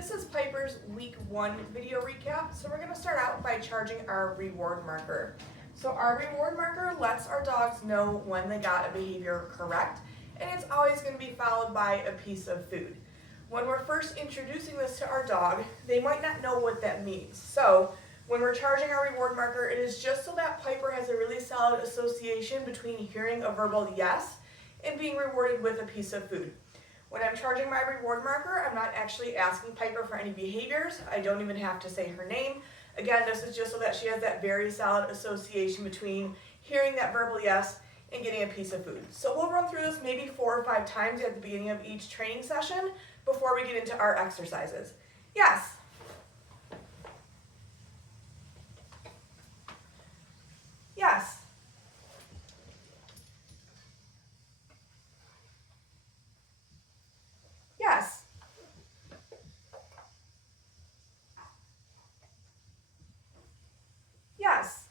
This is Piper's week 1 video recap. So we're going to start out by charging our reward marker. So our reward marker lets our dogs know when they got a behavior correct, and it's always going to be followed by a piece of food. When we're first introducing this to our dog, they might not know what that means. So when we're charging our reward marker, it is just so that Piper has a really solid association between hearing a verbal yes and being rewarded with a piece of food. When I'm charging my reward marker, I'm not actually asking Piper for any behaviors. I don't even have to say her name. Again, this is just so that she has that very solid association between hearing that verbal yes and getting a piece of food. So we'll run through this maybe 4 or 5 times at the beginning of each training session before we get into our exercises. Yes. Yes. Yes. Yes.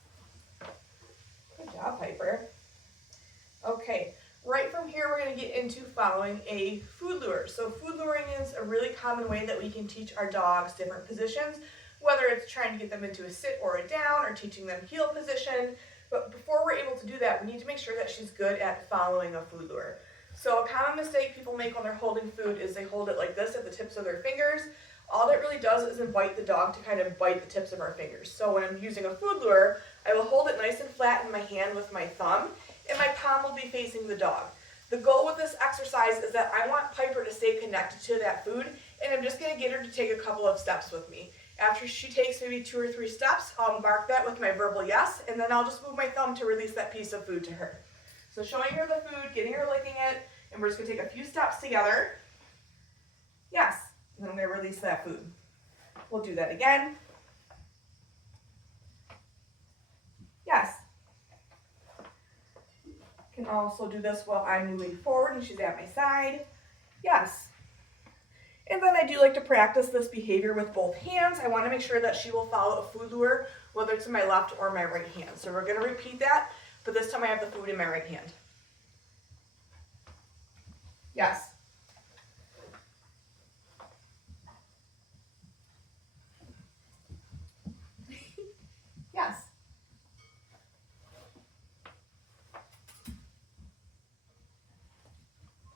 Good job, Piper. Okay, right from here we're going to get into following a food lure. So food luring is a really common way that we can teach our dogs different positions, whether it's trying to get them into a sit or a down or teaching them heel position. But before we're able to do that, we need to make sure that she's good at following a food lure. So a common mistake people make when they're holding food is they hold it like this at the tips of their fingers. All that really does is invite the dog to kind of bite the tips of our fingers. So when I'm using a food lure, I will hold it nice and flat in my hand with my thumb, and my palm will be facing the dog. The goal with this exercise is that I want Piper to stay connected to that food, and I'm just going to get her to take a couple of steps with me. After she takes maybe 2 or 3 steps, I'll mark that with my verbal yes, and then I'll just move my thumb to release that piece of food to her. So showing her the food, getting her licking it, and we're just going to take a few steps together. Yes, and then I'm going to release that food. We'll do that again. Yes. Can also do this while I'm moving forward and she's at my side. Yes. And then I do like to practice this behavior with both hands. I want to make sure that she will follow a food lure, whether it's in my left or my right hand. So we're going to repeat that, but this time I have the food in my right hand. Yes. Yes.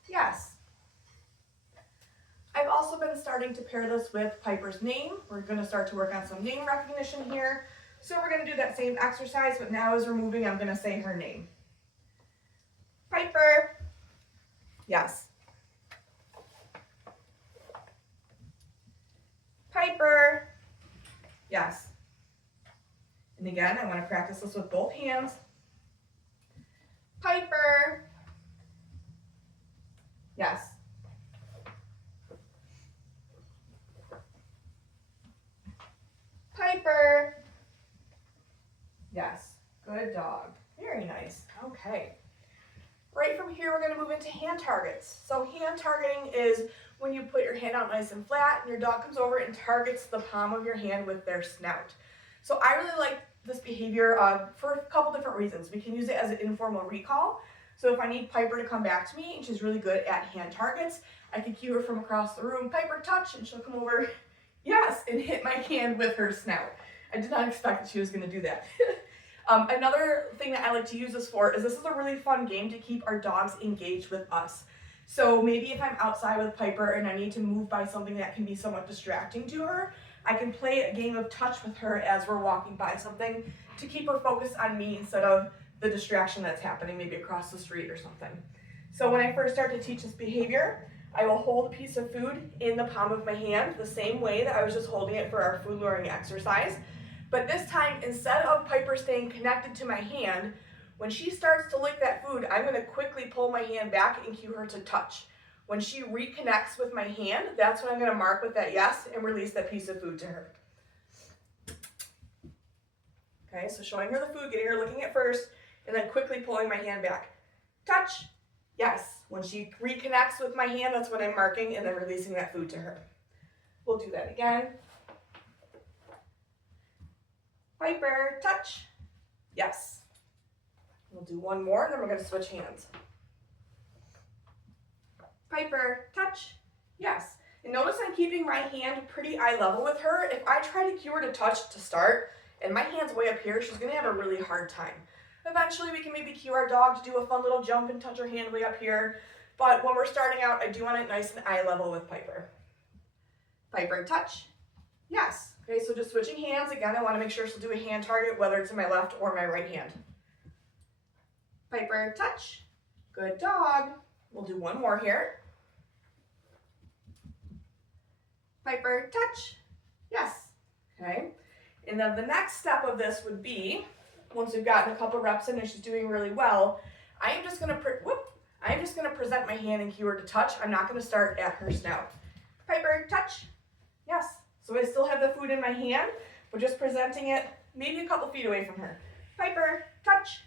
Yes. I've also been starting to pair this with Piper's name. We're going to start to work on some name recognition here. So we're going to do that same exercise, but now as we're moving, I'm going to say her name. Piper. Yes. Piper. Yes. And again, I want to practice this with both hands. Piper. Yes. Piper. Yes. Good dog. Very nice. Okay. Right from here, we're going to move into hand targets. So hand targeting is when you put your hand out nice and flat and your dog comes over and targets the palm of your hand with their snout. So I really like this behavior for a couple different reasons. We can use it as an informal recall. So if I need Piper to come back to me and she's really good at hand targets, I can cue her from across the room, Piper touch, and she'll come over, yes, and hit my hand with her snout. I did not expect that she was going to do that. Another thing that I like to use this for is this is a really fun game to keep our dogs engaged with us. So maybe if I'm outside with Piper and I need to move by something that can be somewhat distracting to her, I can play a game of touch with her as we're walking by something to keep her focused on me instead of the distraction that's happening maybe across the street or something. So when I first start to teach this behavior, I will hold a piece of food in the palm of my hand the same way that I was just holding it for our food luring exercise. But this time, instead of Piper staying connected to my hand, when she starts to lick that food, I'm going to quickly pull my hand back and cue her to touch. When she reconnects with my hand, that's when I'm going to mark with that yes and release that piece of food to her. Okay, so showing her the food, getting her licking it first, and then quickly pulling my hand back. Touch, yes. When she reconnects with my hand, that's when I'm marking and then releasing that food to her. We'll do that again. Piper, touch, yes. We'll do one more, and then we're going to switch hands. Piper, touch, yes. And notice I'm keeping my hand pretty eye level with her. If I try to cue her to touch to start, and my hand's way up here, she's gonna have a really hard time. Eventually we can maybe cue our dog to do a fun little jump and touch her hand way up here. But when we're starting out, I do want it nice and eye level with Piper. Piper, touch. Yes. Okay, so just switching hands. Again, I want to make sure she'll do a hand target, whether it's in my left or my right hand. Piper, touch. Good dog. We'll do one more here. Piper, touch. Yes. Okay. And then the next step of this would be, once we've gotten a couple reps in and she's doing really well, I am just going to present my hand and cue her to touch. I'm not going to start at her snout. Piper, touch. Yes. So I still have the food in my hand, but just presenting it maybe a couple feet away from her. Piper, touch.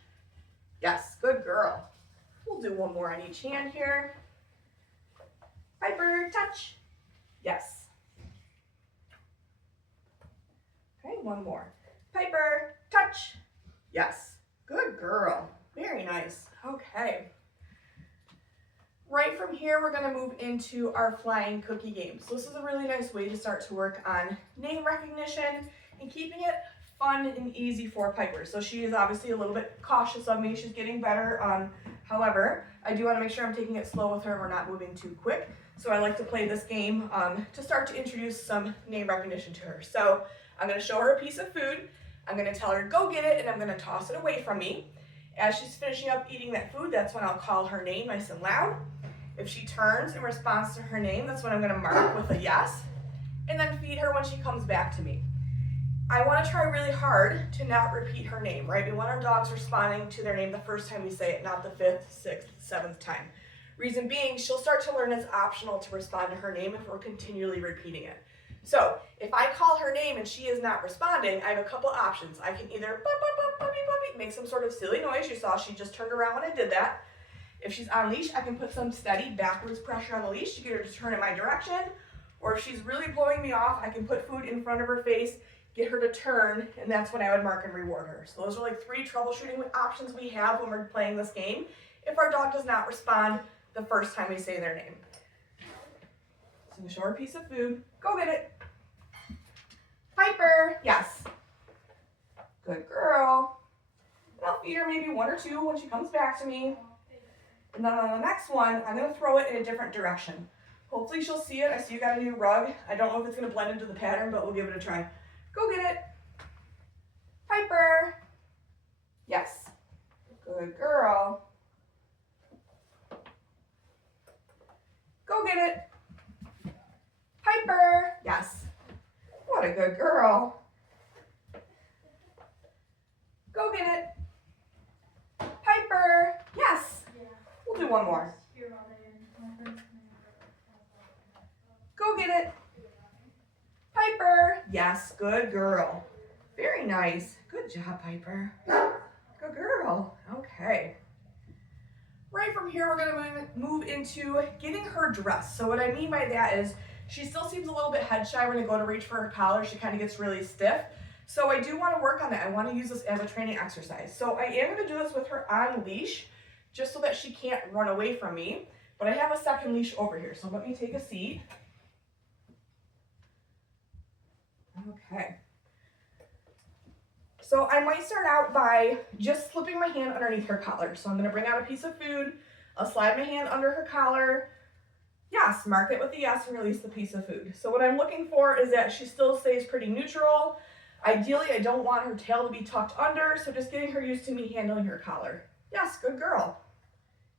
Yes, good girl. We'll do one more on each hand here. Piper, touch. Yes. Okay, one more. Piper, touch. Yes. Good girl. Very nice. Okay. Right from here, we're going to move into our flying cookie game. So this is a really nice way to start to work on name recognition and keeping it fun and easy for Piper. So she is obviously a little bit cautious of me. She's getting better. However, I do want to make sure I'm taking it slow with her and we're not moving too quick. So I like to play this game to start to introduce some name recognition to her. So I'm going to show her a piece of food. I'm going to tell her, go get it, and I'm going to toss it away from me. As she's finishing up eating that food, that's when I'll call her name nice and loud. If she turns in response to her name, that's when I'm going to mark with a yes, and then feed her when she comes back to me. I want to try really hard to not repeat her name, right? We want our dogs responding to their name the first time we say it, not the 5th, 6th, 7th time. Reason being, she'll start to learn it's optional to respond to her name if we're continually repeating it. So if I call her name and she is not responding, I have a couple options. I can either make some sort of silly noise. You saw she just turned around when I did that. If she's on leash, I can put some steady backwards pressure on the leash to get her to turn in my direction. Or if she's really blowing me off, I can put food in front of her face, get her to turn, and that's when I would mark and reward her. So those are like 3 troubleshooting options we have when we're playing this game if our dog does not respond the first time we say their name. So I'm gonna show her a piece of food. Go get it. Piper, yes. Good girl. And I'll feed her maybe 1 or 2 when she comes back to me. And then on the next one, I'm going to throw it in a different direction. Hopefully she'll see it. I see you got a new rug. I don't know if it's going to blend into the pattern, but we'll give it a try. Go get it. Piper. Yes. Good girl. Go get it. Piper. Yes. What a good girl. Go get it. Piper. Yes. We'll do one more. Go get it. Piper. Yes, good girl. Very nice. Good job, Piper. Good girl. Okay. Right from here, we're going to move into getting her dressed. So what I mean by that is she still seems a little bit head shy when I go to reach for her collar. She kind of gets really stiff. So I do want to work on that. I want to use this as a training exercise. So I am going to do this with her on leash, just so that she can't run away from me. But I have a second leash over here, so let me take a seat. Okay. So I might start out by just slipping my hand underneath her collar. So I'm going to bring out a piece of food. I'll slide my hand under her collar. Yes, mark it with a yes and release the piece of food. So what I'm looking for is that she still stays pretty neutral. Ideally, I don't want her tail to be tucked under, so just getting her used to me handling her collar. Yes, good girl.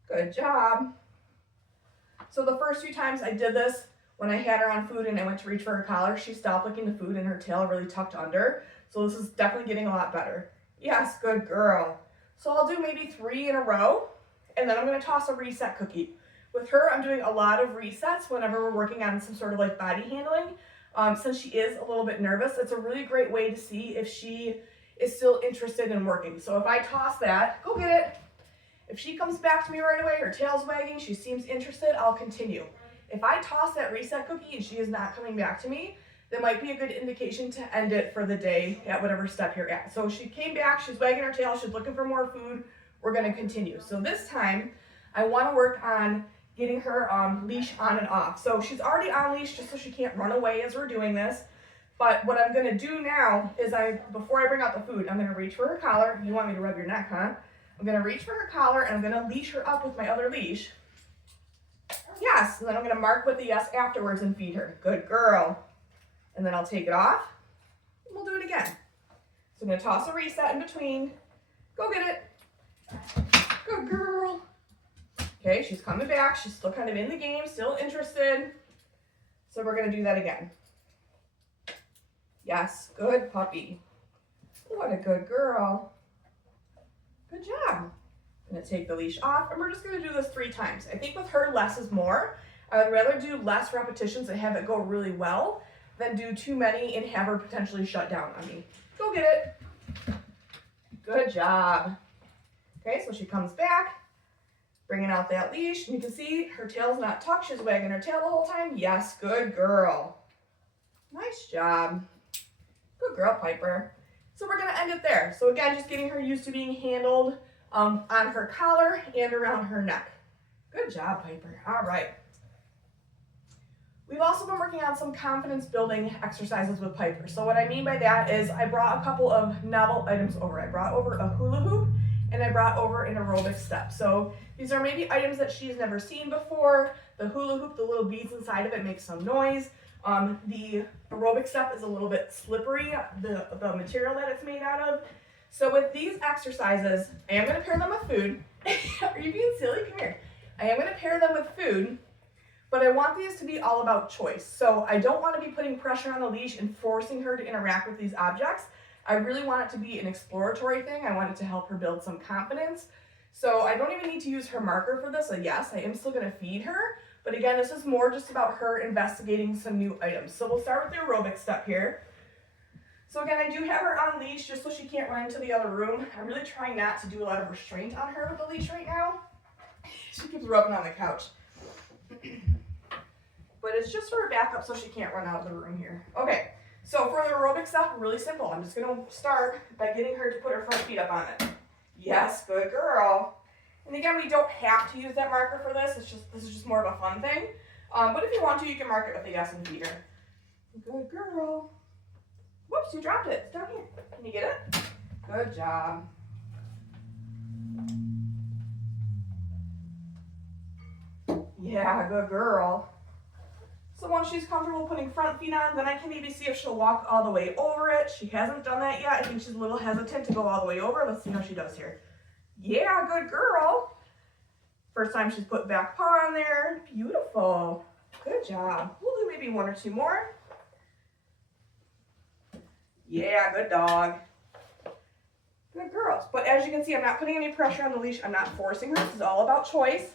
Good job. So the first few times I did this, when I had her on food and I went to reach for her collar, she stopped licking the food and her tail really tucked under. So this is definitely getting a lot better. Yes, good girl. So I'll do maybe 3 in a row, and then I'm going to toss a reset cookie. With her, I'm doing a lot of resets whenever we're working on some sort of like body handling. Since she is a little bit nervous, it's a really great way to see if she is still interested in working. So if I toss that, go get it. If she comes back to me right away, her tail's wagging, she seems interested, I'll continue. If I toss that reset cookie and she is not coming back to me, that might be a good indication to end it for the day at whatever step you're at. So she came back, she's wagging her tail, she's looking for more food, we're gonna continue. So this time, I wanna work on getting her leash on and off. So she's already on leash just so she can't run away as we're doing this. But what I'm gonna do now is before I bring out the food, I'm gonna reach for her collar. You want me to rub your neck, huh? I'm gonna reach for her collar and I'm gonna leash her up with my other leash. Yes, and then I'm gonna mark with the yes afterwards and feed her. Good girl. And then I'll take it off and we'll do it again. So I'm gonna toss a reset in between. Go get it. Good girl. Okay, she's coming back. She's still kind of in the game, still interested. So we're gonna do that again. Yes, good puppy. What a good girl. Good job. I'm gonna take the leash off and we're just gonna do this 3 times. I think with her, less is more. I would rather do less repetitions and have it go really well than do too many and have her potentially shut down on me. Go get it. Good job. Okay, so she comes back, bringing out that leash, and you can see her tail's not tucked. She's wagging her tail the whole time. Yes, good girl. Nice job. Good girl, Piper. So we're gonna end it there. So again, just getting her used to being handled on her collar and around her neck. Good job, Piper. All right. We've also been working on some confidence building exercises with Piper. So what I mean by that is I brought a couple of novel items over. I brought over a hula hoop and I brought over an aerobic step. So these are maybe items that she's never seen before. The hula hoop, the little beads inside of it make some noise. The aerobic step is a little bit slippery, the material that it's made out of. So with these exercises, I am going to pair them with food. Are you being silly? Come here. I am going to pair them with food, but I want these to be all about choice. So I don't want to be putting pressure on the leash and forcing her to interact with these objects. I really want it to be an exploratory thing. I want it to help her build some confidence. So I don't even need to use her marker for this. So yes, I am still going to feed her. But again, this is more just about her investigating some new items. So we'll start with the aerobic step here. So again, I do have her on leash just so she can't run into the other room. I'm really trying not to do a lot of restraint on her with the leash right now. She keeps rubbing on the couch. But it's just for her backup so she can't run out of the room here. Okay, so for the aerobic stuff, really simple. I'm just gonna start by getting her to put her front feet up on it. Yes, good girl. And again, we don't have to use that marker for this. This is just more of a fun thing. But if you want to, you can mark it with a yes and feed her. Good girl. Whoops, you dropped it. It's down here. Can you get it? Good job. Yeah, good girl. So once she's comfortable putting front feet on, then I can maybe see if she'll walk all the way over it. She hasn't done that yet. I think she's a little hesitant to go all the way over. Let's see how she does here. Yeah, good girl. First time she's put back paw on there. Beautiful. Good job. We'll do maybe 1 or 2 more. Yeah, good dog. Good girls. But as you can see, I'm not putting any pressure on the leash. I'm not forcing her. This is all about choice.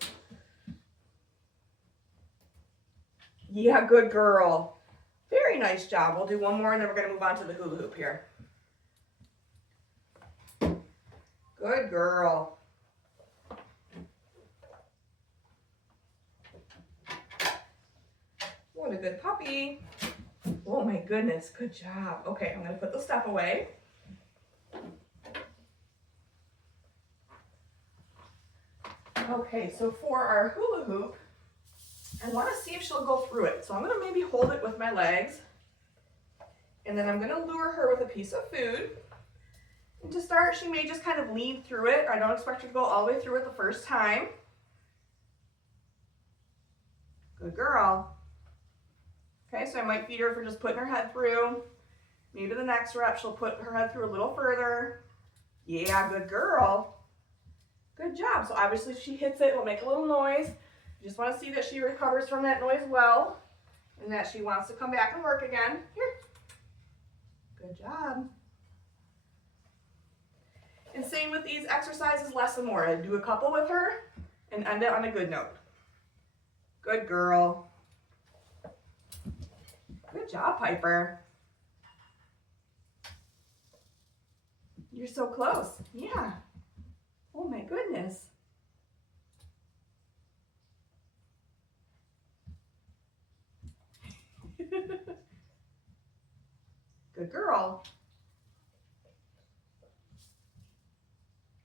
Yeah, good girl. Very nice job. We'll do 1 more and then we're going to move on to the hula hoop here. Good girl. What a good puppy. Oh my goodness, good job. Okay, I'm going to put the step away. Okay, so for our hula hoop, I want to see if she'll go through it. So I'm going to maybe hold it with my legs. And then I'm going to lure her with a piece of food. And to start, she may just kind of lean through it. I don't expect her to go all the way through it the first time. Good girl. Okay, so I might feed her for just putting her head through. Maybe the next rep, she'll put her head through a little further. Yeah, good girl. Good job. So obviously if she hits it, it'll make a little noise. You just want to see that she recovers from that noise well and that she wants to come back and work again. Here. Good job. And same with these exercises, less and more. I do a couple with her and end it on a good note. Good girl. Good job, Piper. You're so close. Yeah. Oh my goodness. Good girl.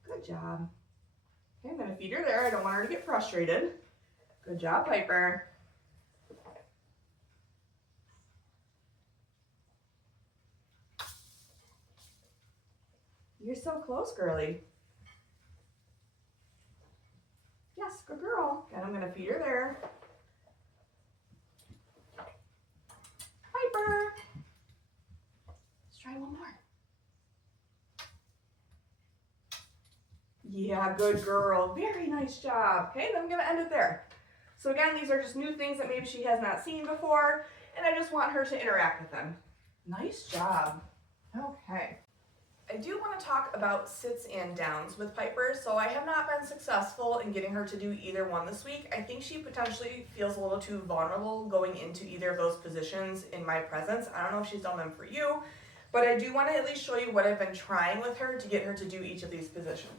Good job. Okay, I'm going to feed her there. I don't want her to get frustrated. Good job, Piper. You're so close, girly. Yes, good girl. And I'm gonna feed her there. Piper. Let's try one more. Yeah, good girl. Very nice job. Okay, then I'm gonna end it there. So again, these are just new things that maybe she has not seen before, and I just want her to interact with them. Nice job. Okay. I do want to talk about sits and downs with Piper. So I have not been successful in getting her to do either one this week. I think she potentially feels a little too vulnerable going into either of those positions in my presence. I don't know if she's done them for you, but I do want to at least show you what I've been trying with her to get her to do each of these positions.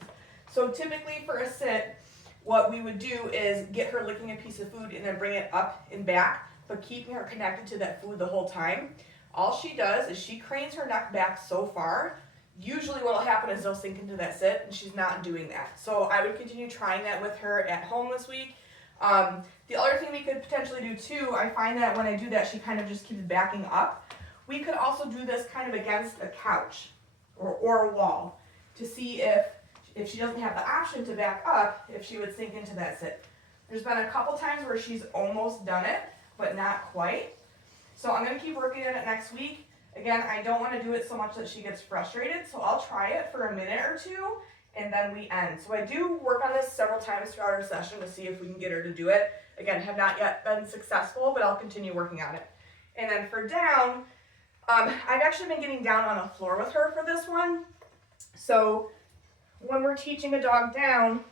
So typically for a sit, what we would do is get her licking a piece of food and then bring it up and back, but keeping her connected to that food the whole time. All she does is she cranes her neck back so far. Usually what will happen is they'll sink into that sit, and she's not doing that. So I would continue trying that with her at home this week. The other thing we could potentially do too, I find that when I do that, she kind of just keeps backing up. We could also do this kind of against a couch or a wall to see if she doesn't have the option to back up, if she would sink into that sit. There's been a couple times where she's almost done it, but not quite. So I'm gonna keep working on it next week. Again, I don't want to do it so much that she gets frustrated, so I'll try it for a minute or two, and then we end. So I do work on this several times throughout our session to see if we can get her to do it. Again, have not yet been successful, but I'll continue working on it. And then for down, I've actually been getting down on the floor with her for this one. So when we're teaching a dog down,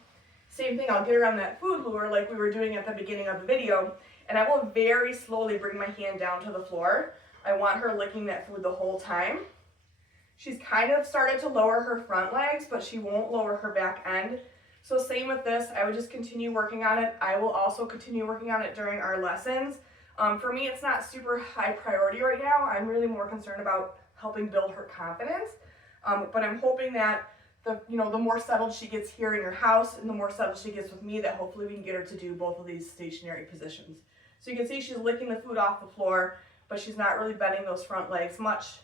same thing, I'll get her on that food lure like we were doing at the beginning of the video, and I will very slowly bring my hand down to the floor. I want her licking that food the whole time. She's kind of started to lower her front legs, but she won't lower her back end. So same with this, I would just continue working on it. I will also continue working on it during our lessons. For me, it's not super high priority right now. I'm really more concerned about helping build her confidence. But I'm hoping that the more settled she gets here in your house and the more settled she gets with me, that hopefully we can get her to do both of these stationary positions. So you can see she's licking the food off the floor, but she's not really bending those front legs much.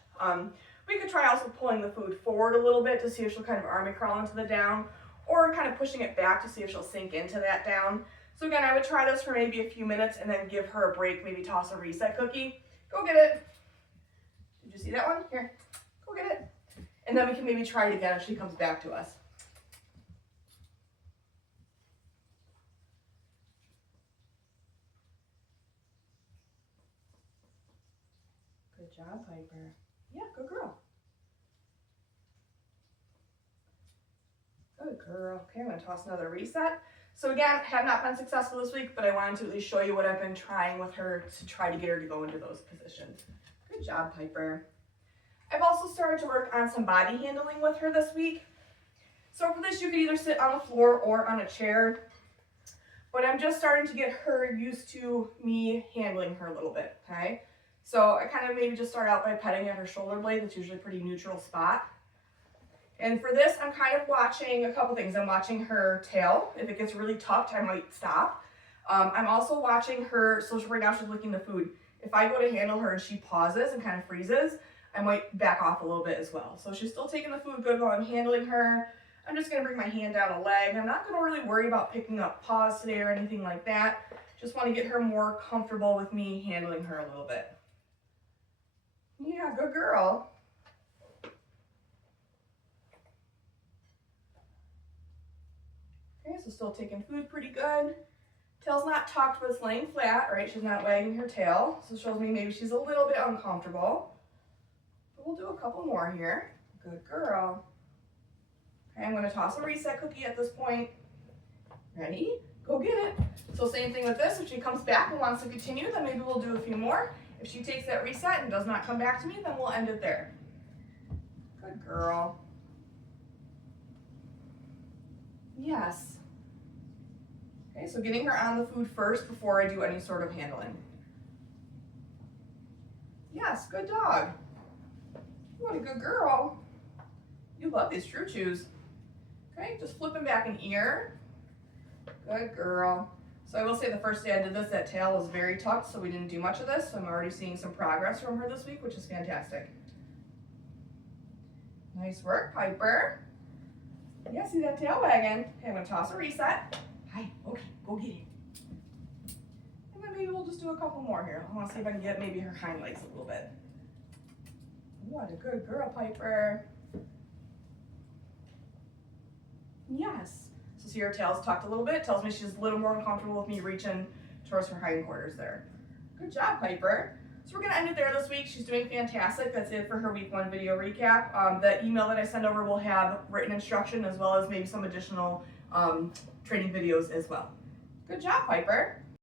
We could try also pulling the food forward a little bit to see if she'll kind of army crawl into the down, or kind of pushing it back to see if she'll sink into that down. So again, I would try this for maybe a few minutes and then give her a break, maybe toss a reset cookie. Go get it. Did you see that one? Here, go get it. And then we can maybe try it again if she comes back to us. Good job, Piper. Yeah, good girl. Good girl. Okay, I'm going to toss another reset. So again, have not been successful this week, but I wanted to at least show you what I've been trying with her to try to get her to go into those positions. Good job, Piper. I've also started to work on some body handling with her this week. So for this, you could either sit on the floor or on a chair, but I'm just starting to get her used to me handling her a little bit, okay? So I kind of maybe just start out by petting at her shoulder blade. That's usually a pretty neutral spot. And for this, I'm kind of watching a couple things. I'm watching her tail. If it gets really tucked, I might stop. I'm also watching her, so right now she's licking the food. If I go to handle her and she pauses and kind of freezes, I might back off a little bit as well. So she's still taking the food good while I'm handling her. I'm just gonna bring my hand down a leg. I'm not gonna really worry about picking up paws today or anything like that. Just wanna get her more comfortable with me handling her a little bit. Yeah, good girl. Okay, so still taking food pretty good. Tail's not tucked, but it's laying flat, right? She's not wagging her tail. So it shows me maybe she's a little bit uncomfortable. But we'll do a couple more here. Good girl. Okay, I'm gonna toss a reset cookie at this point. Ready? Go get it. So same thing with this. If she comes back and wants to continue, then maybe we'll do a few more. If she takes that reset and does not come back to me, then we'll end it there. Good girl. Yes. Okay, so getting her on the food first before I do any sort of handling. Yes, good dog. What a good girl. You love these True Chews. Okay, just flipping back an ear. Good girl. So I will say the first day I did this, that tail was very tucked, so we didn't do much of this. So I'm already seeing some progress from her this week, which is fantastic. Nice work, Piper. Yeah, see that tail wagging? Okay, I'm gonna toss a reset. Hi, okay, go get it. And then maybe we'll just do a couple more here. I wanna see if I can get maybe her hind legs a little bit. What a good girl, Piper. Yes. So see her tail's tucked a little bit. Tells me she's a little more uncomfortable with me reaching towards her hindquarters there. Good job, Piper. So we're gonna end it there this week. She's doing fantastic. That's it for her week 1 video recap. The email that I send over will have written instruction as well as maybe some additional training videos as well. Good job, Piper.